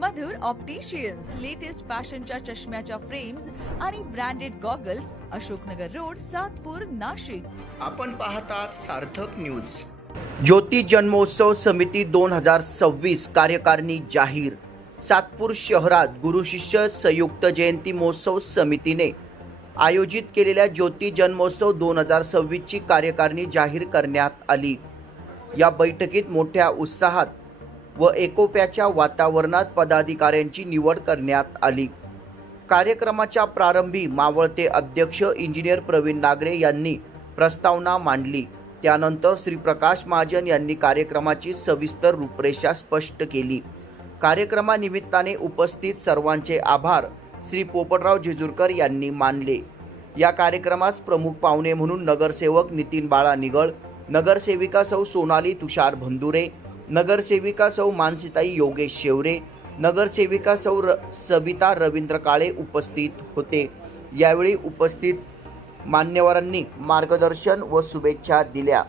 मधुर opticians latest फॅशनच्या चष्म्याच्या frames आणि branded goggles, Ashoknagar road, Satpur, Nashik. आपण पाहतात सार्थक न्यूज. ज्योती जन्मोत्सव समिती 2026 कार्यकारिणी जाहीर. सातपूर शहरात गुरु शिष्य संयुक्त जयंती महोत्सव समितीने आयोजित केलेल्या ज्योती जन्मोत्सव 2026 ची कार्यकारिणी जाहीर करण्यात आली. या बैठकीत मोठ्या उत्साहात व एकोप्याच्या वातावरणात पदाधिकाऱ्यांची निवड करण्यात आली. कार्यक्रमाच्या प्रारंभी मावळते अध्यक्ष इंजिनियर प्रवीण नागरे यांनी प्रस्तावना मांडली. त्यानंतर श्री प्रकाश महाजन यांनी कार्यक्रमाची सविस्तर रूपरेषा स्पष्ट केली. कार्यक्रमानिमित्ताने उपस्थित सर्वांचे आभार श्री पोपटराव जेजुरकर यांनी मानले. या कार्यक्रमास प्रमुख पाहुणे म्हणून नगरसेवक नितीन बाळा निगळ, नगरसेविका सौ सोनाली तुषार भंदुरे, नगरसेविका सौ मानसीताई योगेश शेवरे, नगरसेविका सौ सबिता रवींद्र काळे उपस्थित होते. यावेळी उपस्थित मान्यवरांनी मार्गदर्शन व शुभेच्छा दिल्या.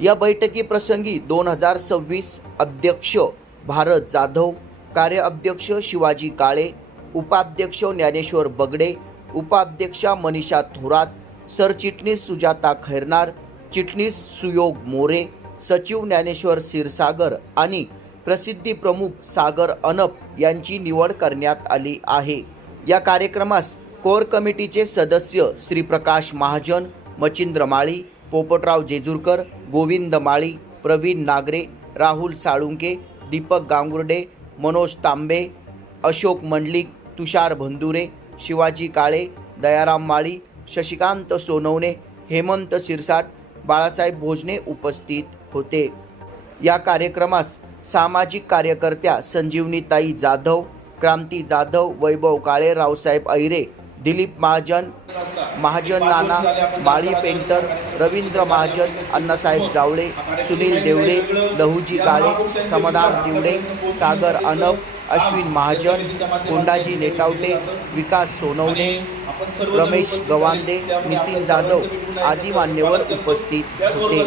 या बैठकीप्रसंगी 2026 अध्यक्ष भारत जाधव, कार्याध्यक्ष शिवाजी काळे, उपाध्यक्ष ज्ञानेश्वर बगडे, उपाध्यक्षा मनीषा थोरात, सरचिटणीस सुजाता खैरनार, चिटणीस सुयोग मोरे, सचिव ज्ञानेश्वर क्षीरसागर आणि प्रसिद्धी प्रमुख सागर अनप यांची निवड करण्यात आली आहे. या कार्यक्रमास कोर कमिटीचे सदस्य श्री प्रकाश महाजन, मचिंद्र माळी, पोपटराव जेजुरकर, गोविंद माळी, प्रवीण नागरे, राहुल साळुंके, दीपक गांगुर्डे, मनोज तांबे, अशोक मंडलिक, तुषार भंदुरे, शिवाजी काळे, दयाराम माळी, शशिकांत सोनवणे, हेमंत शिरसाट, बाळासाहेब भोजने उपस्थित होते. या कार्यक्रमास सामाजिक कार्यकर्त्या संजीवनीताई जाधव, क्रांती जाधव, वैभव काळे, रावसाहेब ऐरे, दिलीप महाजन, महाजन नाना, माळी पेंटर, रवींद्र महाजन, अण्णासाहेब जावळे, सुनील देवरे, लहुजी काळे, समाधान तिवडे, सागर अनप, अश्विन महाजन, कोंडाजी नेटावटे, विकास सोनवणे, रमेश गवांदे, नितीन जाधव आदी मान्यवर उपस्थित होते.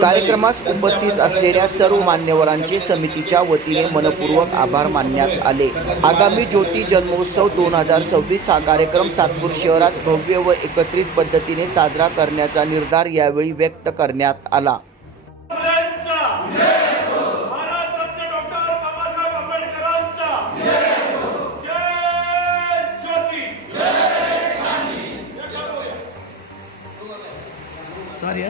कार्यक्रमास उपस्थित असलेल्या सर्व मान्यवरांचे समितीच्या वतीने मनपूर्वक आभार मानण्यात आले. आगामी ज्योती जन्मोत्सव 2026 हा कार्यक्रम सातपूर शहरात भव्य व एकत्रित पद्धतीने साजरा करण्याचा निर्धार यावेळी व्यक्त करण्यात आला. सॉरी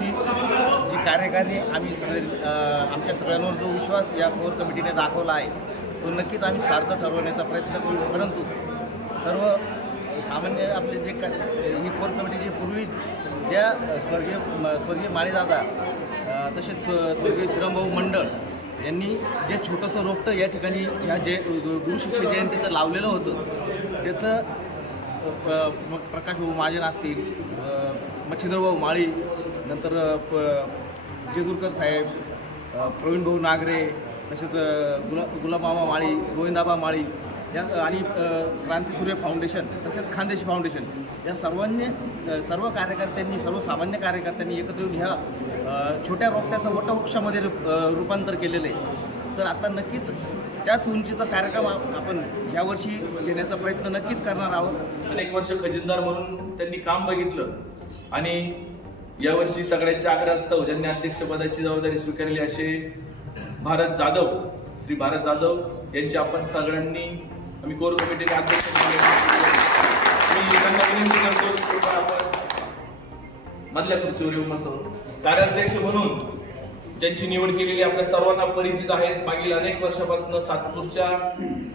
जी कार्यकारिणी आम्ही सगळे आमच्या सगळ्यांवर जो विश्वास या कोर कमिटीने दाखवला आहे तो नक्कीच आम्ही सार्थ ठरवण्याचा प्रयत्न करू. परंतु सर्व सामान्य आपले जे ही कोर कमिटीची पूर्वी ज्या स्वर्गीय माळीदादा तसेच स्वर्गीय श्रीरामभाऊ मंडळ यांनी जे छोटंसं रोपटं या ठिकाणी ह्या गुरुशिष्य जयंतीचं लावलेलं होतं त्याचं प्रकाशभाऊ महाजन असतील, मच्छिंद्रभाऊ माळी, नंतर जेजुरकर साहेब, प्रवीणभाऊ नागरे, तसेच गुलाबमामा माळी, गोविंदाबा माळी या आणि क्रांतीसूर्य फाउंडेशन तसेच खानदेशी फाउंडेशन या सर्व कार्यकर्त्यांनी, सर्वसामान्य कार्यकर्त्यांनी एकत्र येऊन ह्या छोट्या रोपट्याचं वटवृक्षामध्ये रूपांतर केलेलं आहे. तर आता नक्कीच त्याच उंचीचा कार्यक्रम आपण यावर्षी घेण्याचा प्रयत्न नक्कीच करणार आहोत. अनेक वर्ष खजिनदार म्हणून त्यांनी काम बघितलं आणि यावर्षी सगळ्यांच्या आग्रहास्तव ज्यांनी अध्यक्षपदाची जबाबदारी स्वीकारली असे भारत जाधव, श्री भारत जाधव यांची आपण सगळ्यांनी आम्ही कोर कमिटीने अध्यक्ष विनंती करतो आपण मधल्या खुर्चीवर येऊन बसावं. कार्याध्यक्ष म्हणून ज्यांची निवड केलेली आपल्या सर्वांना परिचित आहेत. मागील अनेक वर्षापासून सातपूरच्या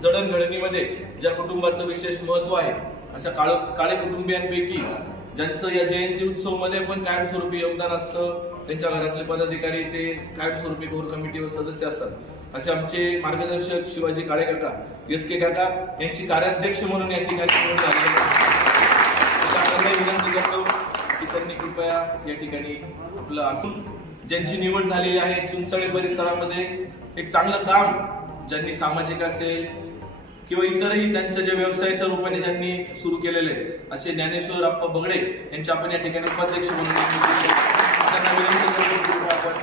जडणघडणीमध्ये ज्या कुटुंबाचं विशेष महत्व आहे अशा काळे कुटुंबियांपैकी ज्यांचं या जयंती उत्सव मध्ये पण कायमस्वरूपी योगदान असतं, त्यांच्या घरातले पदाधिकारी ते कायमस्वरूपी कोर कमिटीवर सदस्य असतात. असे आमचे मार्गदर्शक शिवाजी काळे काका, SK काका यांची कार्याध्यक्ष म्हणून या ठिकाणी निवड झाली. विनंती करतो की त्यांनी कृपया या ठिकाणी आपलं असून ज्यांची निवड झालेली आहे चुंचळे परिसरामध्ये एक चांगलं काम ज्यांनी सामाजिक असेल किंवा इतरही त्यांच्या ज्या व्यवसायाच्या रूपाने ज्यांनी सुरू केलेले आहेत असे ज्ञानेश्वर अप्पा बगडे यांचे आपण या ठिकाणी उपाध्यक्ष म्हणून त्यांना विनंती करतो आपण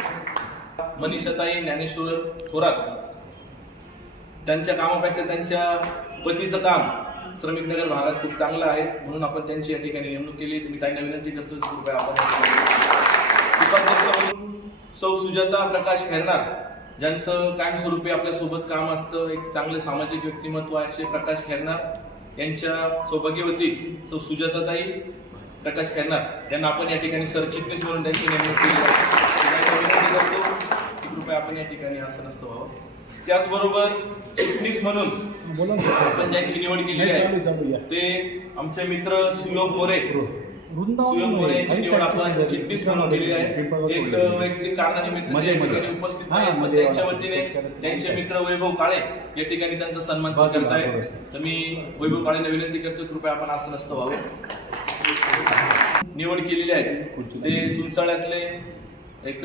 मनीषाताई ज्ञानेश्वर थोरात त्यांच्या कामापेक्षा त्यांच्या पतीचं काम श्रमिक नगर भागात खूप चांगलं आहे म्हणून आपण त्यांची या ठिकाणी नेमणूक केली. मी त्यांना विनंती करतो कृपया आपण सौ सुजाता प्रकाश खैरनार ज्यांचं कायमस्वरूपी आपल्या सोबत काम असतं, एक चांगले सामाजिक व्यक्तिमत्व आहे प्रकाश खैरनार यांच्या सौभाग्यवती सौ सुजाताताई प्रकाश खैरनार यांना आपण या ठिकाणी सरचिटणीस म्हणून त्यांची नेमणूक केली आहे. विनंती करतो की कृपया आपण या ठिकाणी असं नसतं व्हावं. त्याचबरोबर चिटणीस म्हणून आपण ज्यांची निवड केलेली आहे ते आमचे मित्र सुयोग मोरे यांची निवड आपण चिटणीस म्हणून केलेली आहे. एक वैयक्तिक कारणानिमित्त त्या ठिकाणी उपस्थित नाही, त्यांच्या वतीने त्यांचे मित्र वैभव काळे या ठिकाणी त्यांचा सन्मान स्वीकारत आहे. तर मी वैभव काळेंना विनंती करतो कृपया आपण असं नसतं व्हावं. निवड केलेली आहे ते चुंचाळ्यातले एक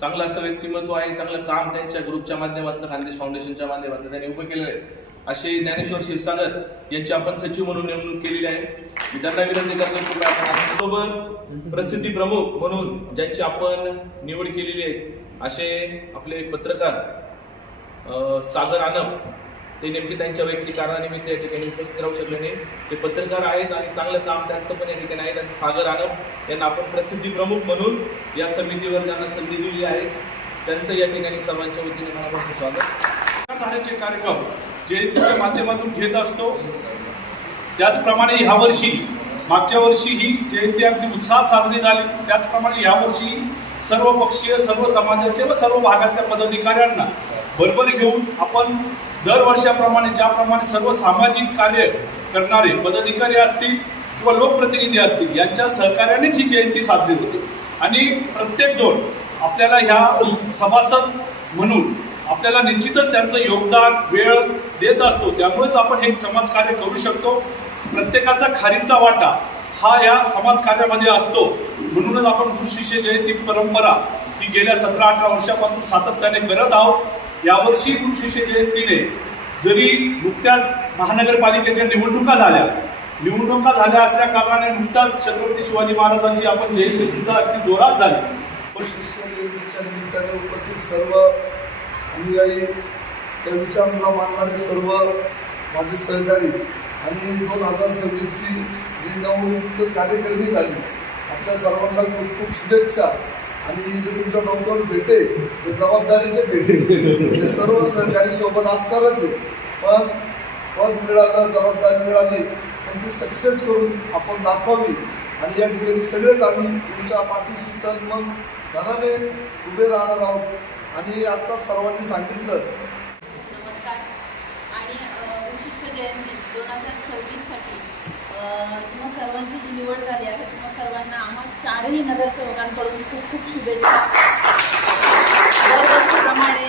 चांगलं असं व्यक्तिमत्व आहे, चांगलं काम त्यांच्या ग्रुपच्या माध्यमातून खानदेश फाउंडेशनच्या माध्यमातून त्यांनी उभं केलेलं आहे असे ज्ञानेश्वर क्षीरसागर यांची आपण सचिव म्हणून नेमणूक केलेली आहे. मी त्यांना विनंती करतो कृपया आपण बरोबर प्रसिद्धी प्रमुख म्हणून ज्यांची आपण निवड केलेली आहे असे आपले पत्रकार सागर आनप ते नेमके त्यांच्या वैयक्तिक कारणानिमित्त या ठिकाणी उपस्थित राहू शकले नाही. ते पत्रकार आहेत आणि चांगलं काम त्यांचं पण या ठिकाणी आहे. सागर आनप यांना आपण प्रसिद्धी प्रमुख म्हणून या समितीवर ज्यांना संधी दिली आहे त्यांचं या ठिकाणी सर्वांच्या वतीने मनापासून स्वागत. धारेचे कार्यक्रम जयंतीच्या माध्यमातून घेत असतो. त्याचप्रमाणे ह्या वर्षी मागच्या वर्षी ही जयंती अगदी उत्साहात साजरी झाली. त्याचप्रमाणे यावर्षी सर्व पक्षीय, सर्व समाजाचे व सर्व भागातल्या पदाधिकाऱ्यांना बरोबर घेऊन आपण दरवर्षाप्रमाणे ज्याप्रमाणे सर्व सामाजिक कार्य करणारे पदाधिकारी असतील किंवा लोकप्रतिनिधी असतील यांच्या सहकार्यानेच ही जयंती साजरी होते. आणि प्रत्येक जण आपल्याला ह्या सभासद म्हणून आपल्याला निश्चितच त्यांचं योगदान वेळ देत असतो. त्यामुळेच आपण हे समाजकार्य करू शकतो. प्रत्येकाचा खारीचा वाटा हा या समाजकार्यामध्ये असतो. म्हणूनच आपण गुरुशिष्य जयंती परंपरा ही गेल्या 17-18 वर्षापासून सातत्याने करत आहोत. यावर्षी गुरुशिष्य जयंतीने जरी नुकत्याच महानगरपालिकेच्या निवडणुका झाल्या असल्या कारणाने नुकताच छत्रपती शिवाजी महाराजांची आपण जयंती सुद्धा अगदी जोरात झाली. गुरुशिष्य जयंतीच्या निमित्ताने उपस्थित सर्व अनुयायी, त्या विचारांना मानणारे सर्व माझे सहकारी आणि 2026ची जी नवनियुक्त कार्यकर्मी झाली आपल्या सर्वांना खूप खूप शुभेच्छा. आणि जे तुमच्या डोक्यावर भेटे ते जबाबदारीचे भेटे हे सर्व सहकारी सोबत असणारच आहे. पण पद मिळालं, जबाबदारी मिळाली पण ती सक्सेस करून आपण दाखवावी. आणि या ठिकाणी सगळेच आम्ही तुमच्या पाठीशी तन मन धनाने उभे राहणार आहोत. आणि आता सर्वांनी सांगितलं. नमस्कार. आणि गुरुशिष्य जयंती 2026साठी तुम्हा सर्वांची जी निवड झाली आहे तुम्हा सर्वांना आम्हा 4ही नगरसेवकांकडून खूप खूप शुभेच्छा. दरवर्षीप्रमाणे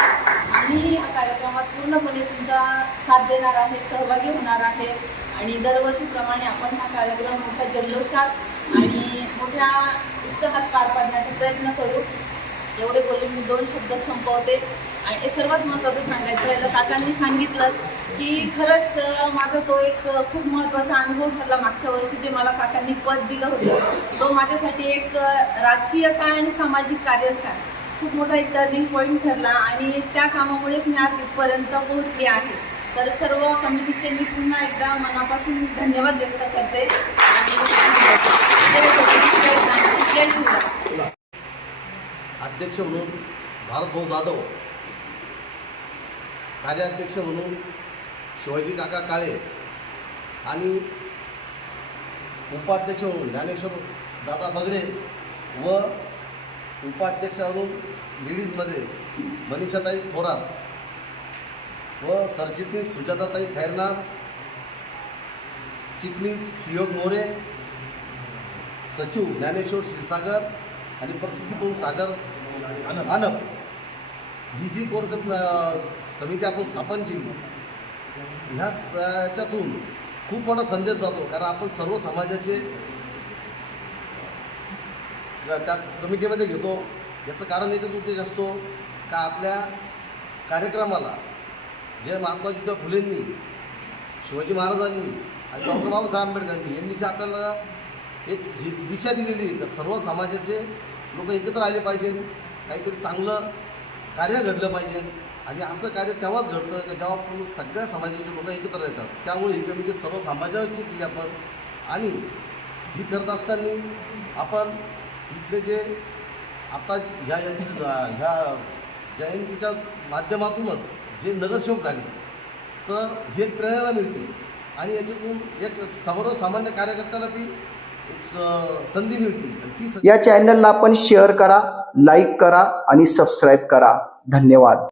आम्ही या कार्यक्रमात पूर्णपणे तुमचा साथ देणार आहे, सहभागी होणार आहे. आणि दरवर्षीप्रमाणे आपण हा कार्यक्रम मोठ्या जल्लोषात आणि मोठ्या उत्साहात पार पाडण्याचा प्रयत्न करू. एवढे बोलून मी 2 शब्द संपवते. आणि सर्वात महत्त्वाचं सांगायचं राहिलं, काकांनी सांगितलं की खरंच माझा तो एक खूप महत्त्वाचा अनुभव ठरला. मागच्या वर्षी जे मला काकांनी पद दिलं होतं तो माझ्यासाठी एक राजकीय काय आणि सामाजिक कार्यच काय खूप मोठा एक टर्निंग पॉईंट ठरला. आणि त्या कामामुळेच मी आज इथपर्यंत पोहोचली आहे. तर सर्व कमिटीचे मी पुन्हा एकदा मनापासून धन्यवाद व्यक्त करते. जय श्रीराम. अध्यक्ष म्हणून भारतभाऊ जाधव, कार्याध्यक्ष म्हणून शिवाजी काका काळे आणि उपाध्यक्ष म्हणून ज्ञानेश्वर दादा बगडे व उपाध्यक्ष म्हणून लेडीजमध्ये मनीषाताई थोरात व सरचिटणीस सुजाताताई खैरनार, चिटणीस सुयोग मोरे, सचिव ज्ञानेश्वर क्षीरसागर आणि प्रसिद्धी प्रमुख सागर आनप ही जी कोर समिती आपण स्थापन केली ह्याच्यातून खूप मोठा संदेश जातो. कारण आपण सर्व समाजाचे त्या कमिटीमध्ये घेतो. याचं कारण एकच उद्देश असतो का आपल्या कार्यक्रमाला जे महात्मा ज्योतिबा फुलेंनी, शिवाजी महाराजांनी आणि डॉक्टर बाबासाहेब आंबेडकरांनी यांनी जे आपल्याला एक दिशा दिलेली तर सर्व समाजाचे लोक एकत्र आले पाहिजे, काहीतरी चांगलं कार्य घडलं पाहिजे. आणि असं कार्य तेव्हाच घडतं की जेव्हा आपण सगळ्या समाजाचे लोक एकत्र येतात. त्यामुळे ही कमिटी सर्व समाजाची केली आपण. आणि ही करत असताना आपण इथले जे आता ह्या जयंतीच्या माध्यमातूनच जे नगरसेवक झाले तर हे एक प्रेरणा मिळते आणि याच्यातून एक सर्वसामान्य कार्यकर्त्याला बी एक संधी मिळते. आणि ती या चॅनलला आपण शेअर करा, लाईक करा आणि सबस्क्राईब करा. धन्यवाद.